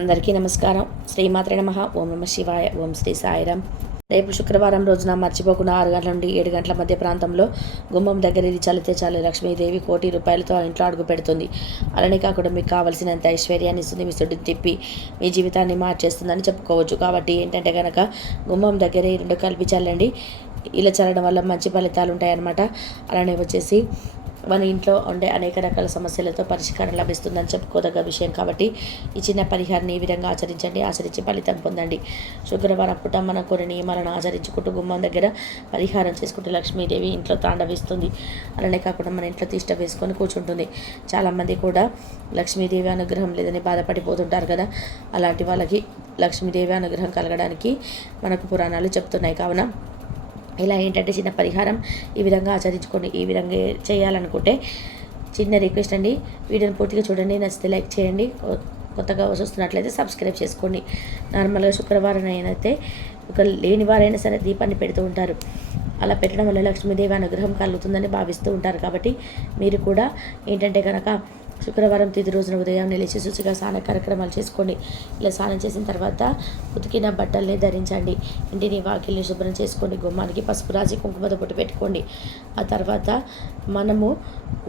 అందరికీ నమస్కారం. శ్రీమాత్రే నమః. ఓం నమ శివాయ. ఓం శ్రీ సాయిరామ్. రేపు శుక్రవారం రోజున మర్చిపోకుండా 6 గంటల నుండి 7 గంటల మధ్య ప్రాంతంలో గుమ్మం దగ్గర ఇది చల్లితే చాలు లక్ష్మీదేవి కోటి రూపాయలతో ఆ ఇంట్లో అడుగు పెడుతుంది. అలానే కాకుండా మీకు కావలసినంత ఐశ్వర్యాన్ని ఇస్తుంది, మీ సుడిని తిప్పి మీ జీవితాన్ని మార్చేస్తుందని చెప్పుకోవచ్చు. కాబట్టి ఏంటంటే కనుక గుమ్మం దగ్గర ఈ రెండు కలిపి చల్లండి. ఇలా చల్లడం వల్ల మంచి ఫలితాలు ఉంటాయన్నమాట. అలానే వచ్చేసి మన ఇంట్లో ఉండే అనేక రకాల సమస్యలతో పరిష్కారం లభిస్తుందని చెప్పుకోదగ్గ విషయం. కాబట్టి ఈ చిన్న పరిహారాన్ని ఈ విధంగా ఆచరించండి, ఆచరించి ఫలితం పొందండి. శుక్రవారం పూట మనం కొన్ని నియమాలను ఆచరించుకుంటూ గుమ్మం దగ్గర పరిహారం చేసుకుంటూ లక్ష్మీదేవి ఇంట్లో తాండవిస్తుంది. అలానే కాకుండా మన ఇంట్లో తిష్ట వేసుకొని కూర్చుంటుంది. చాలామంది కూడా లక్ష్మీదేవి అనుగ్రహం లేదని బాధపడిపోతుంటారు కదా. అలాంటి వాళ్ళకి లక్ష్మీదేవి అనుగ్రహం కలగడానికి మనకు పురాణాలు చెప్తున్నాయి. కావున ఇలా ఏంటంటే చిన్న పరిహారం ఈ విధంగా ఆచరించుకోండి. ఈ విధంగా చేయాలనుకుంటే చిన్న రిక్వెస్ట్ అండి, వీడియోని పూర్తిగా చూడండి, నచ్చితే లైక్ చేయండి, కొత్తగా వస్తున్నట్లయితే సబ్స్క్రైబ్ చేసుకోండి. నార్మల్గా శుక్రవారం అయితే ఒక లేని వారైనా సరే దీపాన్ని పెడుతూ ఉంటారు. అలా పెట్టడం వల్ల లక్ష్మీదేవి అనుగ్రహం కలుగుతుందని భావిస్తూ ఉంటారు. కాబట్టి మీరు కూడా ఏంటంటే కనుక శుక్రవారం తిథి రోజున ఉదయం లేచి శుచిగా స్నాన కార్యక్రమాలు చేసుకోండి. ఇలా స్నానం చేసిన తర్వాత ఉతికిన బట్టల్ని ధరించండి. ఇంటిని వాకిల్ని శుభ్రం చేసుకోండి. గుమ్మానికి పసుపు రాసి కుంకుమతో పొట్టు పెట్టుకోండి. ఆ తర్వాత మనము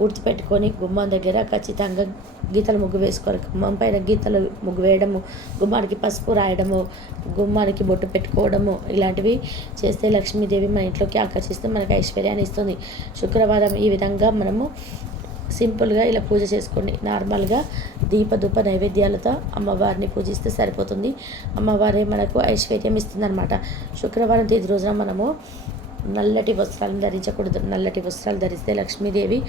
ఊడ్చి పెట్టుకొని గుమ్మం దగ్గర ఖచ్చితంగా గీతలు ముగ్గు వేసుకోవాలి. గుమ్మం పైన గీతలు ముగ్గు వేయడము, గుమ్మానికి పసుపు రాయడము, గుమ్మానికి బొట్టు పెట్టుకోవడము ఇలాంటివి చేస్తే లక్ష్మీదేవి మన ఇంట్లోకి ఆకర్షిస్తూ మనకు ఐశ్వర్యాన్ని ఇస్తుంది. శుక్రవారం ఈ విధంగా మనము సింపుల్గా ఇలా పూజ చేసుకోండి. నార్మల్గా దీపధూప నైవేద్యాలతో అమ్మవారిని పూజిస్తే సరిపోతుంది. అమ్మవారే మనకు ఐశ్వర్యం ఇస్తుందన్నమాట. శుక్రవారం తేదీ రోజున మనము నల్లటి వస్త్రాలను ధరించకూడదు. నల్లటి వస్త్రాలు ధరిస్తే లక్ష్మీదేవి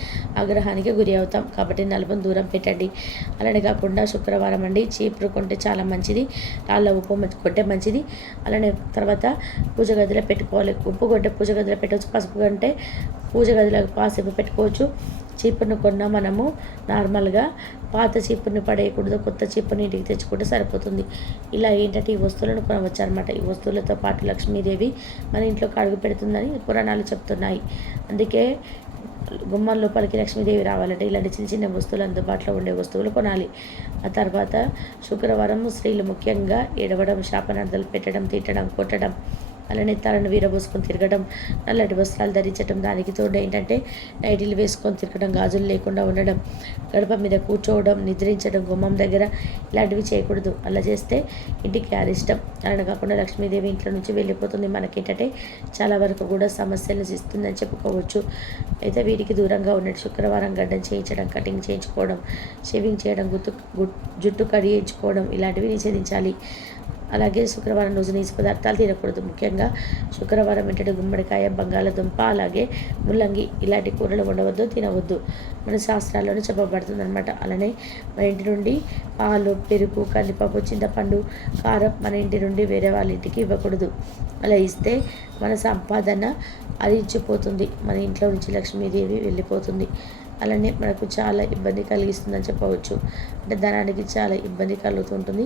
ఆగ్రహానికి గురి అవుతాం. కాబట్టి నలుపును దూరం పెట్టండి. అలానే కాకుండా శుక్రవారం అండి చీపురు కొంటే చాలా మంచిది, రాళ్ళ ఉప్పు కొంటే మంచిది. అలానే తర్వాత పూజ గదిలో పెట్టుకోవాలి. ఉప్పు కొంటే పూజ గదిలో పెట్టవచ్చు, పసుపు కొంటే పూజ గదిలో కాసేపు పెట్టుకోవచ్చు. చీపురును కొన్నా మనము నార్మల్గా పాత చీపురుని పడేయకూడదు, కొత్త చీపురుని ఇంటికి తెచ్చుకుంటే సరిపోతుంది. ఇలా ఏంటంటే ఈ వస్తువులను కొనవచ్చు అనమాట. ఈ వస్తువులతో పాటు లక్ష్మీదేవి మన ఇంట్లోకి అడుగు పెడుతుందని పురాణాలు చెప్తున్నాయి. అందుకే గుమ్మం లోపలికి లక్ష్మీదేవి రావాలంటే ఇలాంటి చిన్న చిన్న వస్తువులు అందుబాటులో ఉండే వస్తువులు కొనాలి. ఆ తర్వాత శుక్రవారం స్త్రీలు ముఖ్యంగా ఏడవడం, శాపనార్థాలు పెట్టడం, తిట్టడం, కొట్టడం, అలానే తలను వీరబోసుకొని తిరగడం, నల్లటి వస్త్రాలు ధరించడం, దానికి తోడు ఏంటంటే నైటీలు వేసుకొని తిరగడం, గాజులు లేకుండా ఉండడం, గడప మీద కూర్చోవడం, నిద్రించడం గుమ్మం దగ్గర ఇలాంటివి చేయకూడదు. అలా చేస్తే ఇంటికి అరిష్టం. అలా కాకుండా లక్ష్మీదేవి ఇంట్లో నుంచి వెళ్ళిపోతుంది. మనకేంటంటే చాలా వరకు కూడా సమస్యలు ఇస్తుందని చెప్పుకోవచ్చు. అయితే వీటికి దూరంగా ఉన్నట్టు శుక్రవారం గడ్డం చేయించడం, కటింగ్ చేయించుకోవడం, షేవింగ్ చేయడం, జుట్టు కడియించుకోవడం ఇలాంటివి నిషేధించాలి. అలాగే శుక్రవారం రోజు నీచు పదార్థాలు తినకూడదు. ముఖ్యంగా శుక్రవారం ఏంటంటే గుమ్మడికాయ, బంగాళదుంప, అలాగే ముల్లంగి ఇలాంటి కూరలు ఉండవద్దు, తినవద్దు. మన శాస్త్రాల్లోనే చెప్పబడుతుంది అనమాట. అలానే మన ఇంటి నుండి పాలు, పెరుగు, కందిపప్పు, చింతపండు, కారం మన ఇంటి నుండి వేరే వాళ్ళ ఇంటికి ఇవ్వకూడదు. అలా ఇస్తే మన సంపాదన అరించిపోతుంది, మన ఇంట్లో నుంచి లక్ష్మీదేవి వెళ్ళిపోతుంది. అలానే మనకు చాలా ఇబ్బంది కలిగిస్తుందని చెప్పవచ్చు. అంటే ధనానికి చాలా ఇబ్బంది కలుగుతుంటుంది.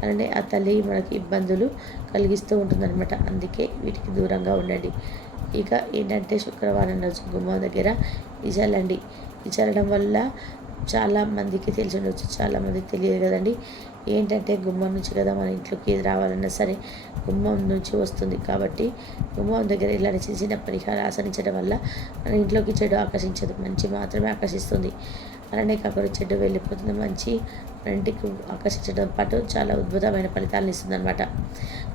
అలానే ఆ తల్లి మనకి ఇబ్బందులు కలిగిస్తూ ఉంటుందన్నమాట. అందుకే వీటికి దూరంగా ఉండండి. ఇక ఏంటంటే శుక్రవారం రోజు గుమ్మం దగ్గర ఈ చల్లండి. ఈ చల్లడం వల్ల చాలామందికి తెలిసి ఉండొచ్చు, చాలామందికి తెలియదు కదండి. ఏంటంటే గుమ్మం నుంచి కదా మన ఇంట్లోకి ఏది రావాలన్నా సరే గుమ్మం నుంచి వస్తుంది. కాబట్టి గుమ్మం దగ్గర ఇలాంటి చిన్న చిన్న పరిహారాలు ఆచరించడం వల్ల మన ఇంట్లోకి చెడు ఆకర్షించదు, మంచి మాత్రమే ఆకర్షిస్తుంది. అలానే కాకుండా చెడు వెళ్ళిపోతుంది, మంచి మన ఇంటికి ఆకర్షించడం పాటు చాలా అద్భుతమైన ఫలితాలను ఇస్తుంది అనమాట.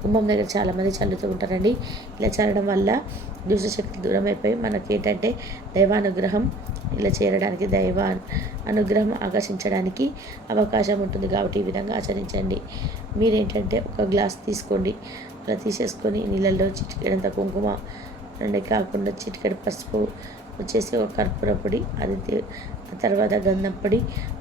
గుమ్మం దగ్గర చాలామంది చల్లుతూ ఉంటారండి. ఇలా చల్లడం వల్ల దుష్టశక్తి దూరం అయిపోయి మనకి ఏంటంటే దైవానుగ్రహం ఇలా చేరడానికి, దైవ అనుగ్రహం ఆకర్షించడానికి అవకాశం ఉంటుంది. కాబట్టి ఈ విధంగా ఆచరించండి. మీరేంటంటే ఒక గ్లాస్ తీసుకోండి. అలా తీసేసుకొని నీళ్ళల్లో చిటికెడంత కుంకుమ, అండ్ కాకుండా చిటికెడు పసుపు వచ్చేసి ఒక కర్పూర పొడి, అది ఆ తర్వాత గంధం పొడి,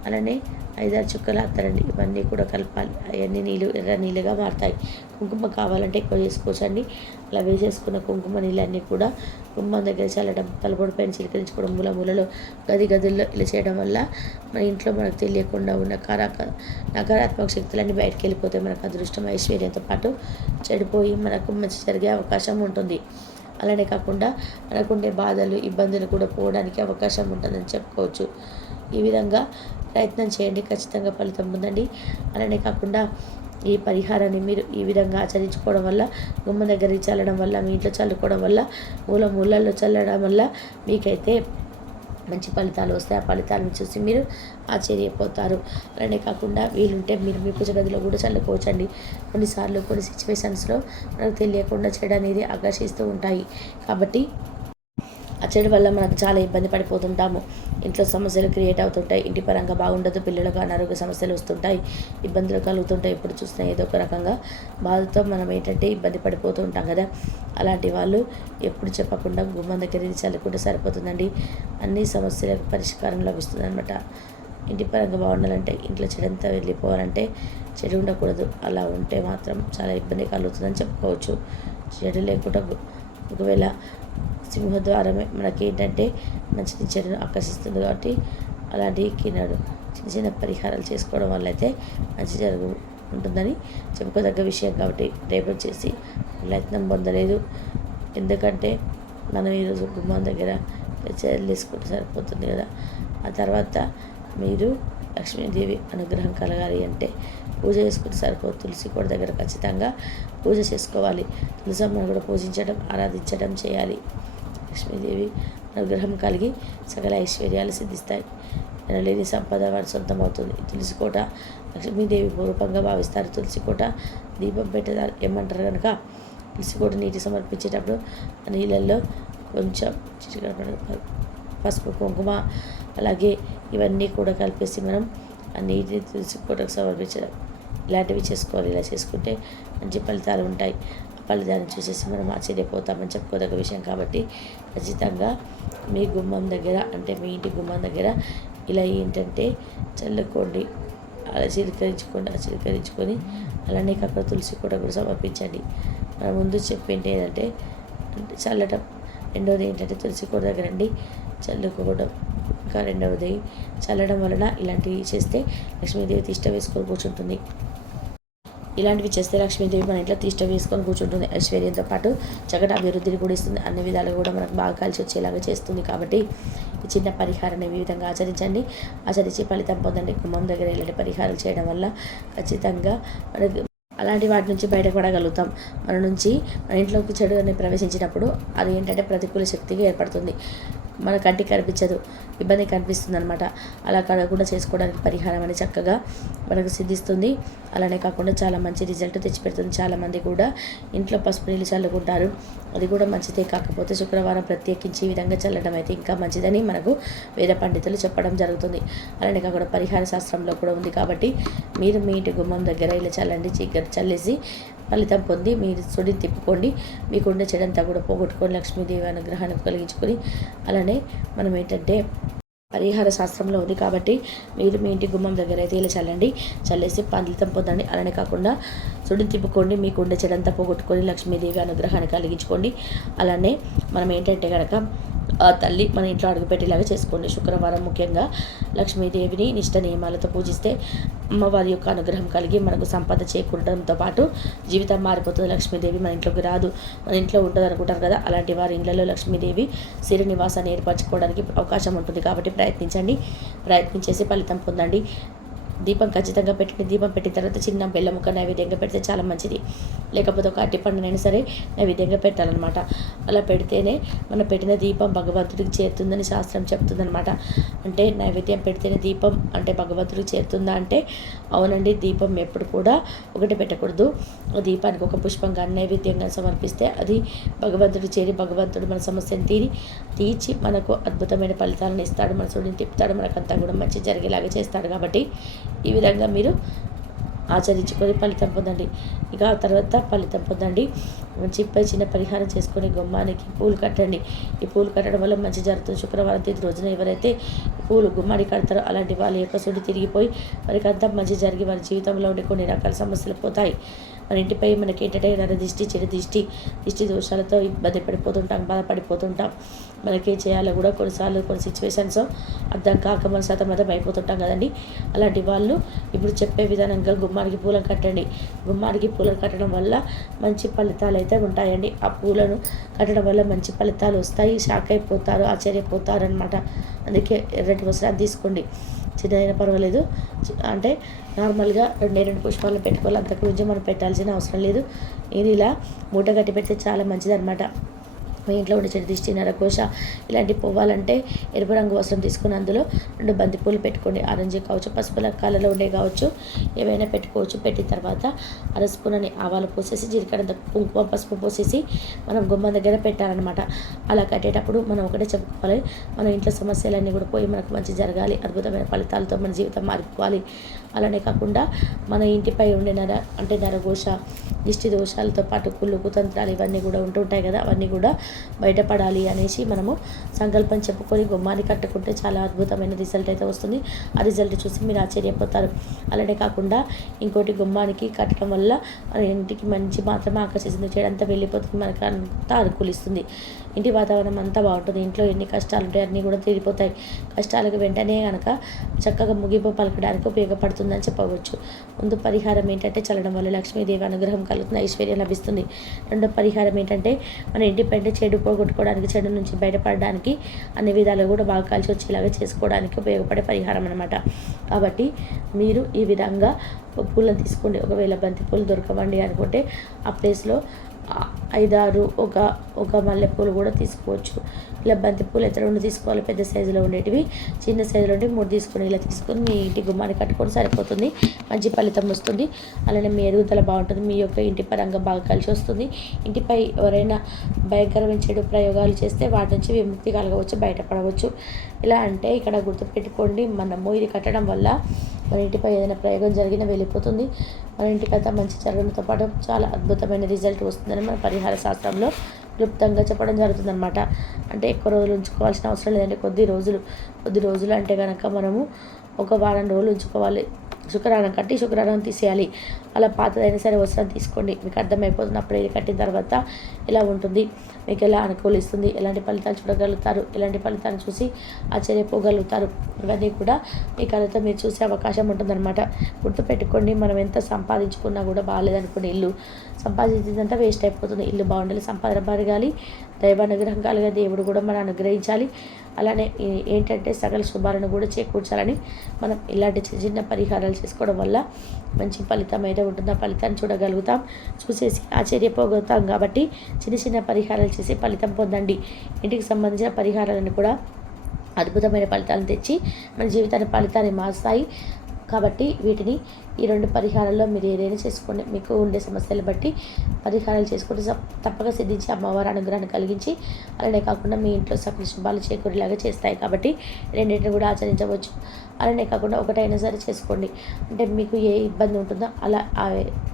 అలానే 5-6 చుక్కలు అత్తరండి. ఇవన్నీ కూడా కలపాలి. అవన్నీ ఎర్ర నీళ్ళుగా మారుతాయి. కుంకుమ కావాలంటే ఎక్కువ చేసుకోవచ్చండి. అలా వేసేసుకున్న కుంకుమ నీళ్ళన్నీ కూడా గుమ్మం దగ్గర చల్లడం, తలపొడి పైన చిలకరించుకోవడం, మూలలో గదుల్లో ఇలా చేయడం వల్ల మన ఇంట్లో మనకు తెలియకుండా ఉన్న నకారాత్మక శక్తులన్నీ బయటకు వెళ్ళిపోతాయి. మనకు అదృష్టం, ఐశ్వర్యంతో పాటు చెడిపోయి మనకు మంచి జరిగే అవకాశం ఉంటుంది. అలానే కాకుండా మనకుండే బాధలు, ఇబ్బందులు కూడా పోవడానికి అవకాశం ఉంటుందని చెప్పుకోవచ్చు. ఈ విధంగా ప్రయత్నం చేయండి, ఖచ్చితంగా ఫలితం పొందండి. అలానే కాకుండా ఈ పరిహారాన్ని మీరు ఈ విధంగా ఆచరించుకోవడం వల్ల, గుమ్మం దగ్గరికి చల్లడం వల్ల, మీ ఇంట్లో చల్లుకోవడం వల్ల, మూలల్లో చల్లడం వల్ల మీకైతే మంచి ఫలితాలు వస్తాయి. ఆ ఫలితాలను చూసి మీరు ఆశ్చర్యపోతారు. అలానే కాకుండా వీలుంటే మీరు మీ పూజ గదిలో కూడా చల్లుకోవచ్చండి. కొన్నిసార్లు కొన్ని సిచ్యువేషన్స్లో మనకు తెలియకుండా చెడు అనేది ఆకర్షిస్తూ ఉంటాయి. కాబట్టి ఆ చెడు వల్ల మనకు చాలా ఇబ్బంది పడిపోతుంటాము. ఇంట్లో సమస్యలు క్రియేట్ అవుతుంటాయి. ఇంటి పరంగా బాగుండదు, పిల్లలకు అనారోగ్య సమస్యలు వస్తుంటాయి, ఇబ్బందులు కలుగుతుంటాయి. ఎప్పుడు చూసినా ఏదో ఒక రకంగా బాధతో మనం ఏంటంటే ఇబ్బంది పడిపోతూ ఉంటాం కదా. అలాంటి వాళ్ళు ఎప్పుడు చెప్పకుండా గుమ్మం దగ్గర ఇది చల్లుకుంటే సరిపోతుందండి. అన్ని సమస్యలకు పరిష్కారం లభిస్తుంది అనమాట. ఇంటి పరంగా బాగుండాలంటే, ఇంట్లో చెడంతా వెళ్ళిపోవాలంటే, చెడు ఉండకూడదు. అలా ఉంటే మాత్రం చాలా ఇబ్బంది కలుగుతుందని చెప్పుకోవచ్చు. చెడు లేకుండా ఒకవేళ సింహద్వారమే మనకి ఏంటంటే మంచి చెడును ఆకర్షిస్తుంది. కాబట్టి అలాంటి కిన్నాడు చిన్న చిన్న పరిహారాలు చేసుకోవడం వల్ల అయితే మంచి ఉంటుందని చెప్పుకోదగ్గ విషయం. కాబట్టి రేపు వచ్చేసి ప్రయత్నం పొందలేదు, ఎందుకంటే మనం ఈరోజు గుమ్మం దగ్గర చెల్లేసుకుంటే సరిపోతుంది కదా. ఆ తర్వాత మీరు లక్ష్మీదేవి అనుగ్రహం కలగాలి అంటే పూజ చేసుకుంటే సరిపోదు. తులసి కోట దగ్గర ఖచ్చితంగా పూజ చేసుకోవాలి. తులసమ్మను కూడా పూజించడం, ఆరాధించడం చేయాలి. లక్ష్మీదేవి అనుగ్రహం కలిగి సకల ఐశ్వర్యాలు సిద్ధిస్తాయి. లేని సంపద వారి సొంతమవుతుంది. తులసి కోట లక్ష్మీదేవి పూర్వకంగా భావిస్తారు. తులసి కోట దీపం పెట్టేదారు ఏమంటారు కనుక, తులసి కోట నీటి సమర్పించేటప్పుడు ఆ నీళ్ళల్లో కొంచెం పసుపు, కుంకుమ, అలాగే ఇవన్నీ కూడా కలిపేసి మనం ఆ నీటిని తులసి కోటకు సమర్పించడం ఇలాంటివి చేసుకోవాలి. ఇలా చేసుకుంటే మంచి ఫలితాలు ఉంటాయి. ఫలితాన్ని చూసేసి మనం ఆశ్చర్యపోతామని చెప్పుకోదగ్గ విషయం. కాబట్టి ఖచ్చితంగా మీ గుమ్మం దగ్గర, అంటే మీ ఇంటి గుమ్మం దగ్గర ఇలా ఏంటంటే చల్లుకోండి. అలా చిలకరించుకొని అలానే కాకుండా తులసి కోట కూడా సమర్పించండి. మన ముందు చెప్పింది ఏంటంటే చల్లటం, రెండవది ఏంటంటే తులసి కోట దగ్గర అండి చల్లుకోవడం, ఇంకా రెండవది చల్లడం వలన ఇలాంటివి చేస్తే లక్ష్మీదేవి తిష్ట వేసుకొని కూర్చుంటుంది. ఇలాంటివి చేస్తే లక్ష్మీదేవి మన ఇంట్లో తిష్ట వేసుకొని కూర్చుంటుంది. ఐశ్వర్యంతో పాటు చక్కటి అభివృద్ధిని కూడా ఇస్తుంది. అన్ని విధాలుగా కూడా మనకు బాగా కలిసి వచ్చేలాగా చేస్తుంది. కాబట్టి ఈ చిన్న పరిహారాన్ని ఈ విధంగా ఆచరించి ఫలితం పొందండి. గుమ్మం దగ్గర ఇలాంటి పరిహారాలు చేయడం వల్ల ఖచ్చితంగా మనకి అలాంటి వాటి నుంచి బయటపడగలుగుతాం. మన ఇంట్లోకి చెడు అనేది ప్రవేశించినప్పుడు అది ఏంటంటే ప్రతికూల శక్తిగా ఏర్పడుతుంది. మన కంటికి కనిపించదు, ఇబ్బంది కనిపిస్తుంది అనమాట. అలా కలగకుండా చేసుకోవడానికి పరిహారం అనేది చక్కగా మనకు సిద్ధిస్తుంది. అలానే కాకుండా చాలా మంచి రిజల్ట్ తెచ్చిపెడుతుంది. చాలామంది కూడా ఇంట్లో పసుపు నీళ్ళు చల్లుకుంటారు, అది కూడా మంచిదే. కాకపోతే శుక్రవారం ప్రత్యేకించి ఈ విధంగా చల్లడం అయితే ఇంకా మంచిదని మనకు వేద పండితులు చెప్పడం జరుగుతుంది. అలానే కాకుండా పరిహార శాస్త్రంలో కూడా ఉంది. కాబట్టి మీరు మీ ఇంటి గుమ్మం దగ్గర ఇలా చల్లేసి ఫలితం పొంది మీరు సుడిని తిప్పుకోండి. మీకుండే చెడంతా కూడా పోగొట్టుకొని లక్ష్మీదేవి అనుగ్రహాన్ని కలిగించుకొని, అలానే మనం ఏంటంటే పరిహార శాస్త్రంలో ఉంది. కాబట్టి మీరు మీ ఇంటి గుమ్మం దగ్గర అయితే ఇలా చల్లేసి ఫలితం పొందండి. అలానే కాకుండా సుడిని తిప్పుకోండి, మీకుండే చెడంతా పోగొట్టుకొని లక్ష్మీదేవి అనుగ్రహాన్ని కలిగించుకోండి. అలానే మనం ఏంటంటే కనుక ఆ తల్లి మన ఇంట్లో అడుగుపెట్టేలాగా చేసుకోండి. శుక్రవారం ముఖ్యంగా లక్ష్మీదేవిని నిష్ట నియమాలతో పూజిస్తే అమ్మవారి యొక్క అనుగ్రహం కలిగి మనకు సంపద చేకూరడంతో పాటు జీవితం మారిపోతుంది. లక్ష్మీదేవి మన ఇంట్లోకి రాదు, మన ఇంట్లో ఉంటుంది అనుకుంటారు కదా. అలాంటి వారి ఇళ్లలో లక్ష్మీదేవి స్థిర నివాసాన్ని ఏర్పరచుకోవడానికి అవకాశం ఉంటుంది. కాబట్టి ప్రయత్నించేసి ఫలితం పొందండి. దీపం ఖచ్చితంగా పెట్టండి. దీపం పెట్టిన తర్వాత చిన్న బెల్లం ముక్క నైవేద్యంగా పెడితే చాలా మంచిది. లేకపోతే ఒక అరటి పండునైనా సరే నైవేద్యంగా పెట్టాలన్నమాట. అలా పెడితేనే మనం పెట్టిన దీపం భగవంతుడికి చేరుతుందని శాస్త్రం చెప్తుందనమాట. అంటే నైవేద్యం పెడితేనే దీపం అంటే భగవంతుడికి చేరుతుందా అంటే అవునండి. దీపం ఎప్పుడు కూడా ఒకటి పెట్టకూడదు. దీపానికి ఒక పుష్పంగా నైవేద్యంగా సమర్పిస్తే అది భగవంతుడికి చేరి భగవంతుడు మన సమస్యను తీర్చి మనకు అద్భుతమైన ఫలితాలను ఇస్తాడు. మన సుడిని తిప్పుతాడు, మనకంతా కూడా మంచి జరిగేలాగా చేస్తాడు. కాబట్టి ఈ విధంగా మీరు ఆచరించుకొని ఫలితం పొందండి. ఇక ఆ తర్వాత ఫలితం పొందండి. మంచిపై చిన్న పరిహారం చేసుకొని గుమ్మానికి పూలు కట్టండి. ఈ పూలు కట్టడం వల్ల మంచి జరుగుతుంది. శుక్రవారం తేదీ రోజున ఎవరైతే పూలు గుమ్మానికి కడతారో అలాంటి వాళ్ళ యొక్క సుడి తిరిగిపోయి వారికి అంతా మంచి జరిగి వారి జీవితంలో ఉండే కొన్ని రకాల సమస్యలు పోతాయి. మన ఇంటిపై మనకి ఏంటంటే నరదిష్టి, చెడు దిష్టి దోషాలతో ఇబ్బంది పడిపోతుంటాం, బాధపడిపోతుంటాం. మనకేం చేయాలో కూడా కొన్ని సిచ్యువేషన్స్ అర్థం కాక మన సతమతం అయిపోతుంటాం కదండి. అలాంటి వాళ్ళు ఇప్పుడు చెప్పే విధానంగా గుమ్మానికి పూలను కట్టండి. గుమ్మానికి పూలను కట్టడం వల్ల మంచి ఫలితాలు అయితే ఉంటాయండి. ఆ పూలను కట్టడం వల్ల మంచి ఫలితాలు వస్తాయి. షాక్ అయిపోతారు, ఆశ్చర్యపోతారు అనమాట. అందుకే ఎర్రటి వస్త్రాన్ని తీసుకోండి. చిన్నదైనా పర్వాలేదు. అంటే నార్మల్గా 2 పుష్పాలను పెట్టుకోవాలి, అంతకు మించి మనం పెట్టాల్సిన అవసరం లేదు. ఇది ఇలా మూట కట్టి పెడితే చాలా మంచిదన్నమాట. మీ ఇంట్లో ఉండే చెడు దిష్టి, నరకోశ ఇలాంటివి పోవాలంటే ఎరుపు రంగు వస్త్రం తీసుకుని అందులో 2 బంతిపూలు పెట్టుకోండి. ఆరెంజ్ కావచ్చు, పసుపు కలర్లో ఉండే కావచ్చు, ఏవైనా పెట్టుకోవచ్చు. పెట్టిన తర్వాత అర స్పూన్ అని ఆవాలు పోసేసి, జీలకర్ర, కుంకుమ, పసుపు పోసేసి మనం గుమ్మం దగ్గర పెట్టాలన్నమాట. అలా కట్టేటప్పుడు మనం ఒకటే చెప్పుకోవాలి, మన ఇంట్లో సమస్యలన్నీ కూడా పోయి మనకు మంచి జరగాలి, అద్భుతమైన ఫలితాలతో మన జీవితం మారిపోవాలి. అలానే కాకుండా మన ఇంటిపై ఉండే నరఘోష, దిష్టి దోషాలతో పాటు కుళ్ళు, కుతంత్రాలు ఇవన్నీ కూడా ఉంటుంటాయి కదా, అవన్నీ కూడా బయటపడాలి అనేసి మనము సంకల్పం చెప్పుకొని గుమ్మాన్ని కట్టుకుంటే చాలా అద్భుతమైన రిజల్ట్ అయితే వస్తుంది. ఆ రిజల్ట్ చూసి మీరు ఆశ్చర్యపోతారు. అలానే కాకుండా ఇంకోటి, గుమ్మానికి కట్టడం వల్ల మన ఇంటికి మంచి మాత్రమే ఆకర్షిస్తుంది, చేయడంతా వెళ్ళిపోతుంది, మనకు అంతా అనుకూలిస్తుంది. ఇంటి వాతావరణం అంతా బాగుంటుంది. ఇంట్లో ఎన్ని కష్టాలు ఉంటాయి అన్నీ కూడా తీరిపోతాయి. కష్టాలకు వెంటనే కనుక చక్కగా ముగింపు పలకడానికి ఉపయోగపడుతుందని చెప్పవచ్చు. ముందు పరిహారం ఏంటంటే, చల్లడం వల్ల లక్ష్మీదేవి అనుగ్రహం కలుగుతుంది, ఐశ్వర్యం లభిస్తుంది. రెండో పరిహారం ఏంటంటే, మన ఇంటిపైన చెడు పోగొట్టుకోవడానికి, చెడు నుంచి బయటపడడానికి, అన్ని విధాలు కూడా బాగా కలిసి వచ్చేలాగా చేసుకోవడానికి ఉపయోగపడే పరిహారం అనమాట. కాబట్టి మీరు ఈ విధంగా పూలను తీసుకోండి. ఒకవేళ బంతి పూలు దొరకవండి అనుకుంటే ఆ ప్లేస్లో 5-6 ఒక మల్లెపూలు కూడా తీసుకోవచ్చు. ఇలా బంతిపూలు అయితే 2 తీసుకోవాలి, పెద్ద సైజులో ఉండేటివి. చిన్న సైజులో ఉంటే 3 తీసుకొని ఇలా తీసుకొని మీ ఇంటి గుమ్మాన్ని కట్టుకొని సరిపోతుంది. మంచి ఫలితం వస్తుంది. అలానే మీ ఎదుగుదల బాగుంటుంది. మీ యొక్క ఇంటి పరంగా బాగా కలిసి వస్తుంది. ఇంటిపై ఎవరైనా భయంకరమైన చెడు ప్రయోగాలు చేస్తే వాటి నుంచి విముక్తి కలగవచ్చు, బయటపడవచ్చు. ఇలా అంటే ఇక్కడ గుర్తుపెట్టుకోండి, మనము ఇది కట్టడం వల్ల మన ఇంటిపై ఏదైనా ప్రయోగం జరిగినా వెళ్ళిపోతుంది. మన ఇంటికంతా మంచి జరగడంతో పాటు చాలా అద్భుతమైన రిజల్ట్ వస్తుందని మన పరిహార శాస్త్రంలో క్లుప్తంగా చెప్పడం జరుగుతుందన్నమాట. అంటే ఎక్కువ రోజులు ఉంచుకోవాల్సిన అవసరం లేదండి. కొద్ది రోజులు అంటే కనుక మనము ఒక వారం రోజులు ఉంచుకోవాలి. శుక్రవారం కట్టి శుక్రవారం తీసేయాలి. అలా పాతదైనా సరే వస్త్రం తీసుకోండి, మీకు అర్థమైపోతుంది. అప్పుడు ఇది కట్టిన తర్వాత ఇలా ఉంటుంది, మీకు ఎలా అనుకూలిస్తుంది, ఎలాంటి ఫలితాలు చూడగలుగుతారు, ఎలాంటి ఫలితాలు చూసి ఆశ్చర్యపోగలుగుతారు, ఇవన్నీ కూడా మీ కళ్ళతో మీరు చూసే అవకాశం ఉంటుందన్నమాట. గుర్తుపెట్టుకోండి, మనం ఎంత సంపాదించుకున్నా కూడా బాగాలేదనుకుని ఇల్లు సంపాదించిందంతా వేస్ట్ అయిపోతుంది. ఇల్లు బాగుండాలి, సంపాదన పెరగాలి, దైవానుగ్రహం కలిగే దేవుడు కూడా మనం అనుగ్రహించాలి. అలానే ఏంటంటే సకల శుభాలను కూడా చేకూర్చాలని మనం ఇలాంటి చిన్న పరిహారాలు చేసుకోవడం వల్ల మంచి ఫలితం అయితే ఉంటుంది. ఆ ఫలితాన్ని చూడగలుగుతాం, చూసేసి ఆశ్చర్యపోగలుగుతాం. కాబట్టి చిన్న పరిహారాలు చేసి ఫలితం పొందండి. ఇంటికి సంబంధించిన పరిహారాలను కూడా అద్భుతమైన ఫలితాలను తెచ్చి మన జీవితాన్ని ఫలితాన్ని మారుస్తాయి. కాబట్టి వీటిని ఈ 2 పరిహారాల్లో మీరు ఏదైనా చేసుకోండి. మీకు ఉండే సమస్యలు బట్టి పరిహారాలు చేసుకుంటే తప్పక సిద్ధించి అమ్మవారి అనుగ్రహాన్ని కలిగించి, అలానే కాకుండా మీ ఇంట్లో సకల శుభాలు చేకూరేలాగా చేస్తాయి. కాబట్టి రెండింటిని కూడా ఆచరించవచ్చు. అలానే కాకుండా ఒకటైనా సరే చేసుకోండి. అంటే మీకు ఏ ఇబ్బంది ఉంటుందో అలా ఆ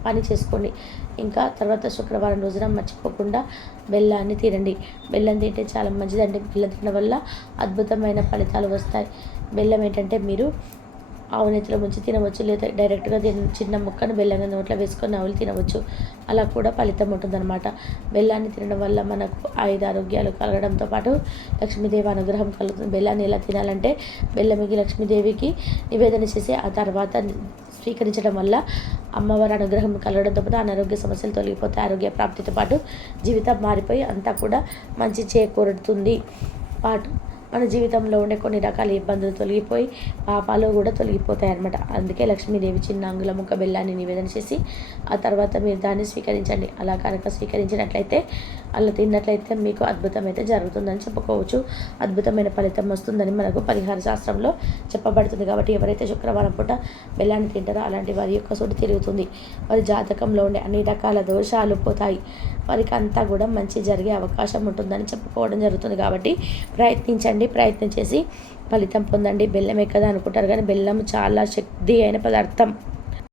పని చేసుకోండి. ఇంకా తర్వాత శుక్రవారం రోజున మర్చిపోకుండా బెల్లాన్ని తినండి. బెల్లం తింటే చాలా మంచిదండి. బెల్లం తినడం వల్ల అద్భుతమైన ఫలితాలు వస్తాయి. బెల్లం ఏంటంటే మీరు ఆవు నెత్తిలో ముంచి తినవచ్చు, లేదా డైరెక్ట్గా చిన్న ముక్కను బెల్లంగా నోట్లో వేసుకొని ఆవులు తినవచ్చు. అలా కూడా ఫలితం ఉంటుందన్నమాట. బెల్లాన్ని తినడం వల్ల మనకు 5 ఆరోగ్యాలు కలగడంతో పాటు లక్ష్మీదేవి అనుగ్రహం కలుగుతుంది. బెల్లాన్ని ఎలా తినాలంటే, బెల్లమికి లక్ష్మీదేవికి నివేదన చేసి ఆ తర్వాత స్వీకరించడం వల్ల అమ్మవారి అనుగ్రహం కలగడంతో పాటు అనారోగ్య సమస్యలు తొలగిపోతాయి. ఆరోగ్య ప్రాప్తితో పాటు జీవితం మారిపోయి అంతా కూడా మంచి చేకూరుతుంది. మన జీవితంలో ఉండే కొన్ని రకాల ఇబ్బందులు తొలగిపోయి పాపాలు కూడా తొలగిపోతాయి అన్నమాట. అందుకే లక్ష్మీదేవి చిన్న అంగుళం ముక్క బెల్లాన్ని నివేదన చేసి ఆ తర్వాత మీరు దాన్ని స్వీకరించండి. అలా కనుక స్వీకరించినట్లయితే, అలా తిన్నట్లయితే మీకు అద్భుతం అయితే జరుగుతుందని చెప్పుకోవచ్చు. అద్భుతమైన ఫలితం వస్తుందని మనకు పరిహార శాస్త్రంలో చెప్పబడుతుంది. కాబట్టి ఎవరైతే శుక్రవారం పూట బెల్లాన్ని తింటారో అలాంటి వారి యొక్క సుడి తిరుగుతుంది. వారి జాతకంలో ఉండే అన్ని రకాల దోషాలు పోతాయి. వారికి అంతా కూడా మంచి జరిగే అవకాశం ఉంటుందని చెప్పుకోవడం జరుగుతుంది. కాబట్టి ప్రయత్నం చేసి ఫలితం పొందండి. బెల్లం ఎక్కదా అనుకుంటారు, కానీ బెల్లం చాలా శక్తి అయిన పదార్థం.